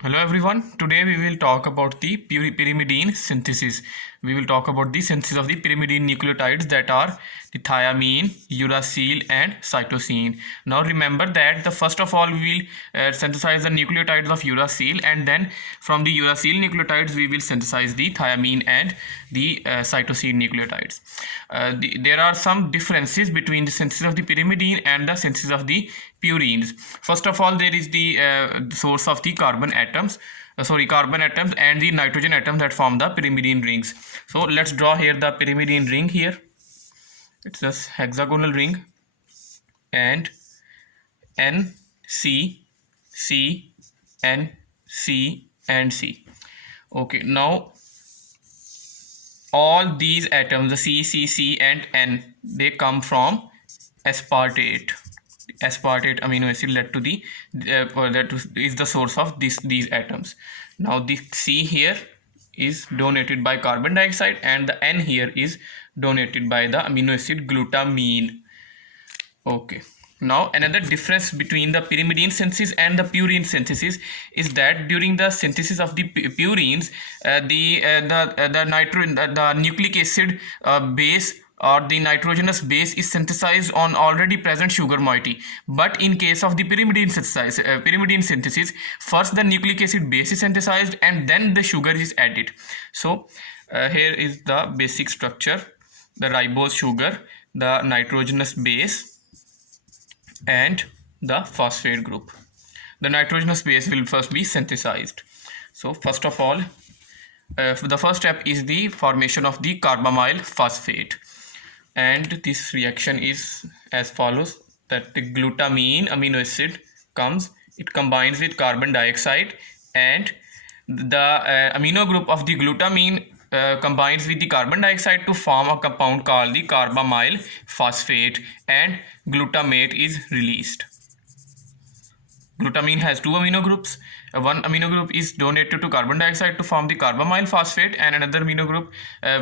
Hello everyone. Today we will talk about the pyrimidine synthesis. We will talk about the synthesis of the pyrimidine nucleotides that are the thiamine, uracil and cytosine. Now remember that the first of all we will synthesize the nucleotides of uracil, and then from the uracil nucleotides we will synthesize the thiamine and the cytosine nucleotides. There are some differences between the synthesis of the pyrimidine and the synthesis of the purines. First of all, there is the source of the carbon atoms and the nitrogen atoms that form the pyrimidine rings. So let's draw here the pyrimidine ring here. It's a hexagonal ring, and N, C, C, N, C and C. Okay, now all these atoms, the C, C, C and N, they come from aspartate. Aspartate amino acid led to the that is the source of these atoms. Now the C here is donated by carbon dioxide, and the N here is donated by the amino acid glutamine. Okay. Now another difference between the pyrimidine synthesis and the purine synthesis is that during the synthesis of the purines, the nucleic acid base or the nitrogenous base is synthesized on already present sugar moiety. But in case of the pyrimidine synthesis, first the nucleic acid base is synthesized and then the sugar is added. So here is the basic structure: the ribose sugar, the nitrogenous base and the phosphate group. The nitrogenous base will first be synthesized. So first of all, the first step is the formation of the carbamyl phosphate, and this reaction is as follows: that the glutamine amino acid it combines with carbon dioxide, and the amino group of the glutamine combines with the carbon dioxide to form a compound called the carbamyl phosphate, and glutamate is released. Glutamine has two amino groups. One amino group is donated to carbon dioxide to form the carbamyl phosphate, and another amino group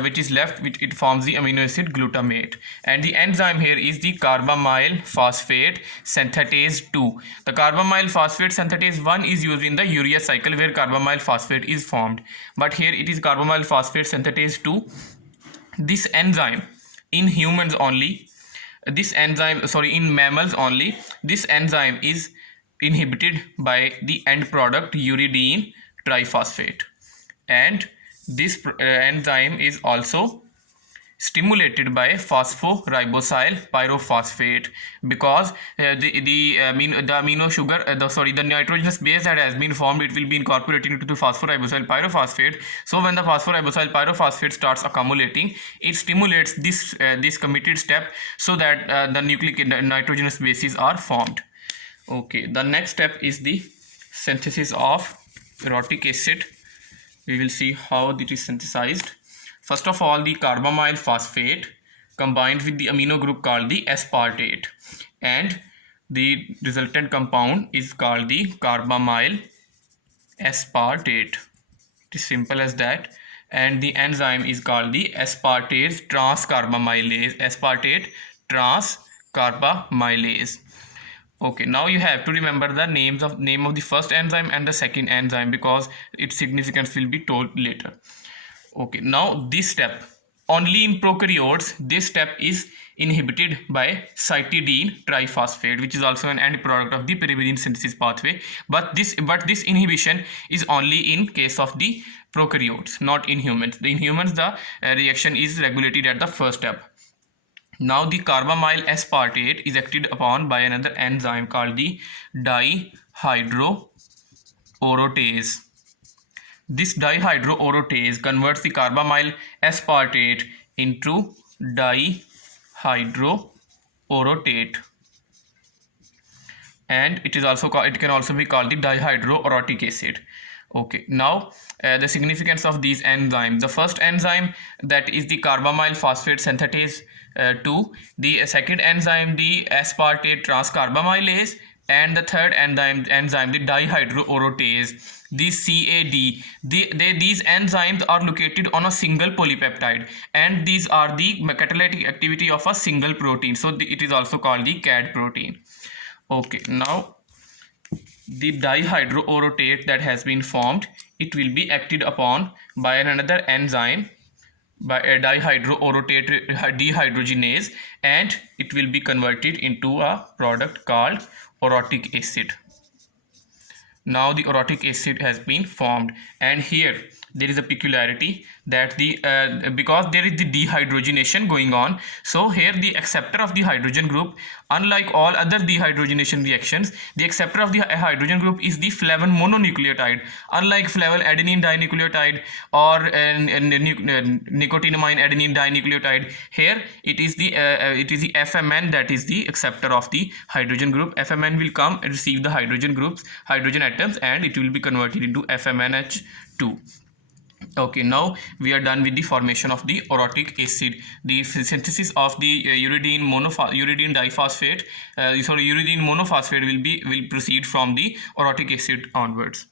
which is left, which it forms the amino acid glutamate. And the enzyme here is the carbamyl phosphate synthetase 2. The carbamyl phosphate synthetase 1 is used in the urea cycle where carbamyl phosphate is formed. But here it is carbamyl phosphate synthetase 2. This enzyme in humans only, in mammals only, this enzyme is inhibited by the end product uridine triphosphate, and this enzyme is also stimulated by phosphoribosyl pyrophosphate, because the nitrogenous base that has been formed, it will be incorporated into the phosphoribosyl pyrophosphate. So when the phosphoribosyl pyrophosphate starts accumulating, it stimulates this committed step, so that the nucleic nitrogenous bases are formed. Okay, the next step is the synthesis of orotic acid. We will see how it is synthesized. First of all, the carbamyl phosphate combines with the amino group called the aspartate, and the resultant compound is called the carbamyl aspartate. It is simple as that. And the enzyme is called the aspartate transcarbamylase. Okay, now you have to remember the name of the first enzyme and the second enzyme, because its significance will be told later. Okay, now this step, only in prokaryotes, this step is inhibited by cytidine triphosphate, which is also an end product of the pyrimidine synthesis pathway. But this inhibition is only in case of the prokaryotes, not in humans. In humans, the reaction is regulated at the first step. Now the carbamyl aspartate is acted upon by another enzyme called the dihydroorotase. This dihydroorotase converts the carbamyl aspartate into dihydroorotate, and it can also be called the dihydroorotic acid. Okay, now the significance of these enzymes: the first enzyme, that is the carbamyl phosphate synthetase 2, the second enzyme, the aspartate transcarbamylase, and the third enzyme, the dihydroorotase, the CAD. These enzymes are located on a single polypeptide, and these are the catalytic activity of a single protein, so it is also called the CAD protein. Okay, now the dihydroorotate that has been formed, it will be acted upon by another enzyme, by a dihydroorotate dehydrogenase, and it will be converted into a product called orotic acid. Now the orotic acid has been formed, and here there is a peculiarity that the because there is the dehydrogenation going on, so here the acceptor of the hydrogen group, unlike all other dehydrogenation reactions, the acceptor of the hydrogen group is the flavin mononucleotide. Unlike flavyl adenine dinucleotide or nicotinamide adenine dinucleotide, here it is the FMN that is the acceptor of the hydrogen group. FMN will come and receive the hydrogen atoms, and it will be converted into FMNH2. Okay, now we are done with the formation of the orotic acid. The synthesis of the uridine diphosphate, uridine monophosphate will proceed from the orotic acid onwards.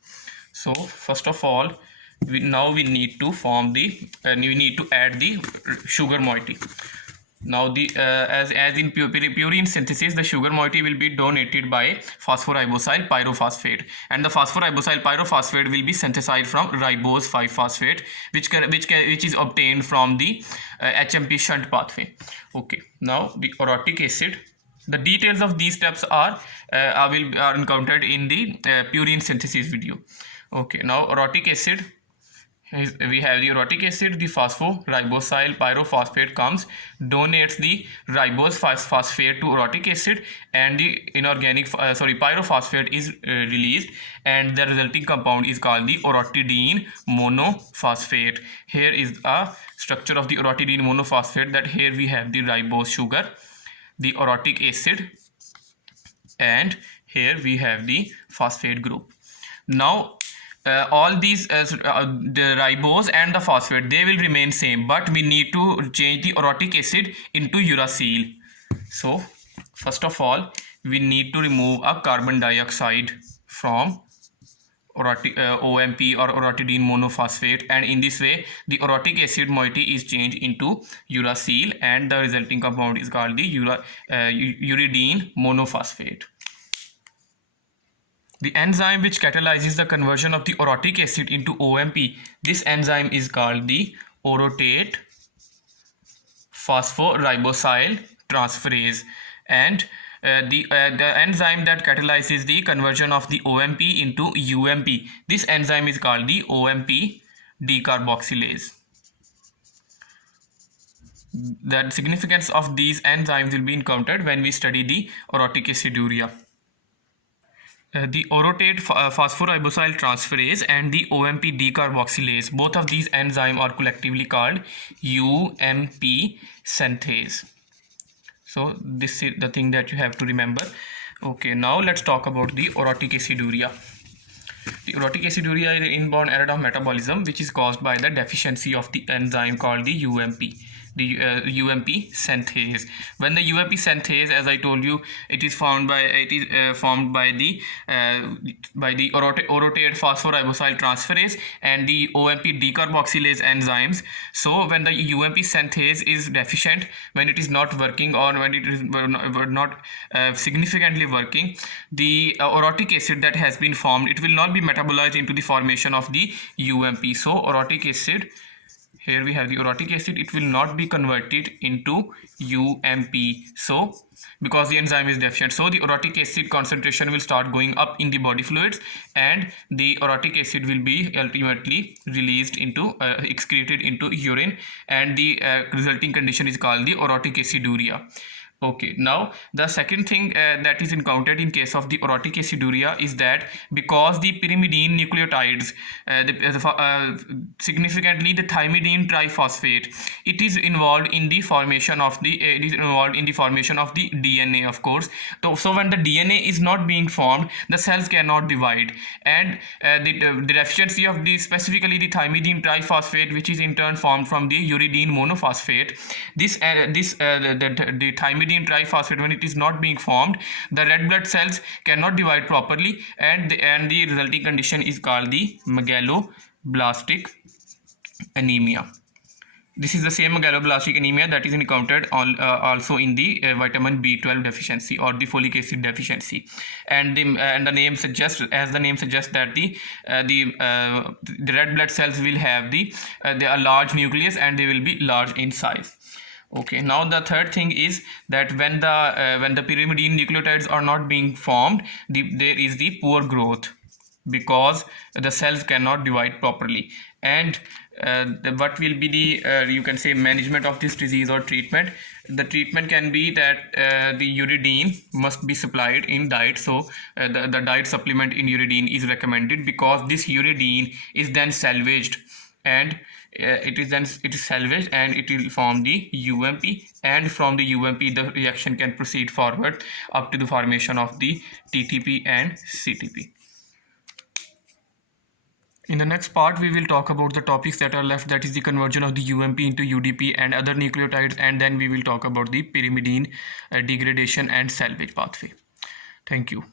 So first of all, we need to form the we need to add the sugar moiety. Now the as in purine synthesis, the sugar moiety will be donated by phosphoribosyl pyrophosphate, and the phosphoribosyl pyrophosphate will be synthesized from ribose 5-phosphate, which is obtained from the HMP shunt pathway. Okay, now the orotic acid. The details of these steps are encountered in the purine synthesis video. Okay, now orotic acid. We have the orotic acid, the phosphoribosyl pyrophosphate comes, donates the ribose phosphate to orotic acid, and the inorganic pyrophosphate is released, and the resulting compound is called the orotidine monophosphate. Here is a structure of the orotidine monophosphate, that here we have the ribose sugar, the orotic acid, and here we have the phosphate group. Now all these the ribose and the phosphate, they will remain same, but we need to change the orotic acid into uracil. So first of all, we need to remove a carbon dioxide from OMP or orotidine monophosphate, and in this way the orotic acid moiety is changed into uracil, and the resulting compound is called the uridine monophosphate. The enzyme which catalyzes the conversion of the orotic acid into OMP, this enzyme is called the orotate phosphoribosyl transferase, and the enzyme that catalyzes the conversion of the OMP into UMP, this enzyme is called the OMP decarboxylase. The significance of these enzymes will be encountered when we study the orotic aciduria. The orotate phosphoribosyl transferase and the OMP decarboxylase, both of these enzymes are collectively called UMP synthase. So this is the thing that you have to remember. Okay, now let's talk about the orotic aciduria. The orotic aciduria is an inborn error of metabolism which is caused by the deficiency of the enzyme called the UMP. The UMP synthase. When the UMP synthase, as I told you, it is formed by the orotate phosphoribosyl transferase and the OMP decarboxylase enzymes. So when the UMP synthase is deficient, when it is not working, or when it is not significantly working, the orotic acid that has been formed, it will not be metabolized into the formation of the UMP. So orotic acid, here we have the orotic acid, it will not be converted into UMP, so because the enzyme is deficient. So the orotic acid concentration will start going up in the body fluids, and the orotic acid will be ultimately released into excreted into urine, and the resulting condition is called the orotic aciduria. Okay, now the second thing that is encountered in case of the orotic aciduria is that because the pyrimidine nucleotides, significantly the thymidine triphosphate, it is involved in the formation of the DNA, of course. So when the DNA is not being formed, the cells cannot divide, and the deficiency of specifically the thymidine triphosphate, which is in turn formed from the uridine monophosphate, the thymidine triphosphate, when it is not being formed, the red blood cells cannot divide properly, and the resulting condition is called the megaloblastic anemia. This is the same megaloblastic anemia that is encountered also in the vitamin B12 deficiency or the folic acid deficiency, and the name suggests, as the name suggests, that the red blood cells will have a large nucleus and they will be large in size. Okay, now the third thing is that when the pyrimidine nucleotides are not being formed, there is the poor growth, because the cells cannot divide properly. And what will be the you can say management of this disease or treatment? The treatment can be that the uridine must be supplied in diet. So the diet supplement in uridine is recommended, because this uridine is then salvaged, and it is salvaged and it will form the UMP, and from the UMP the reaction can proceed forward up to the formation of the TTP and CTP. In the next part, we will talk about the topics that are left, that is the conversion of the UMP into UDP and other nucleotides, and then we will talk about the pyrimidine degradation and salvage pathway. Thank you.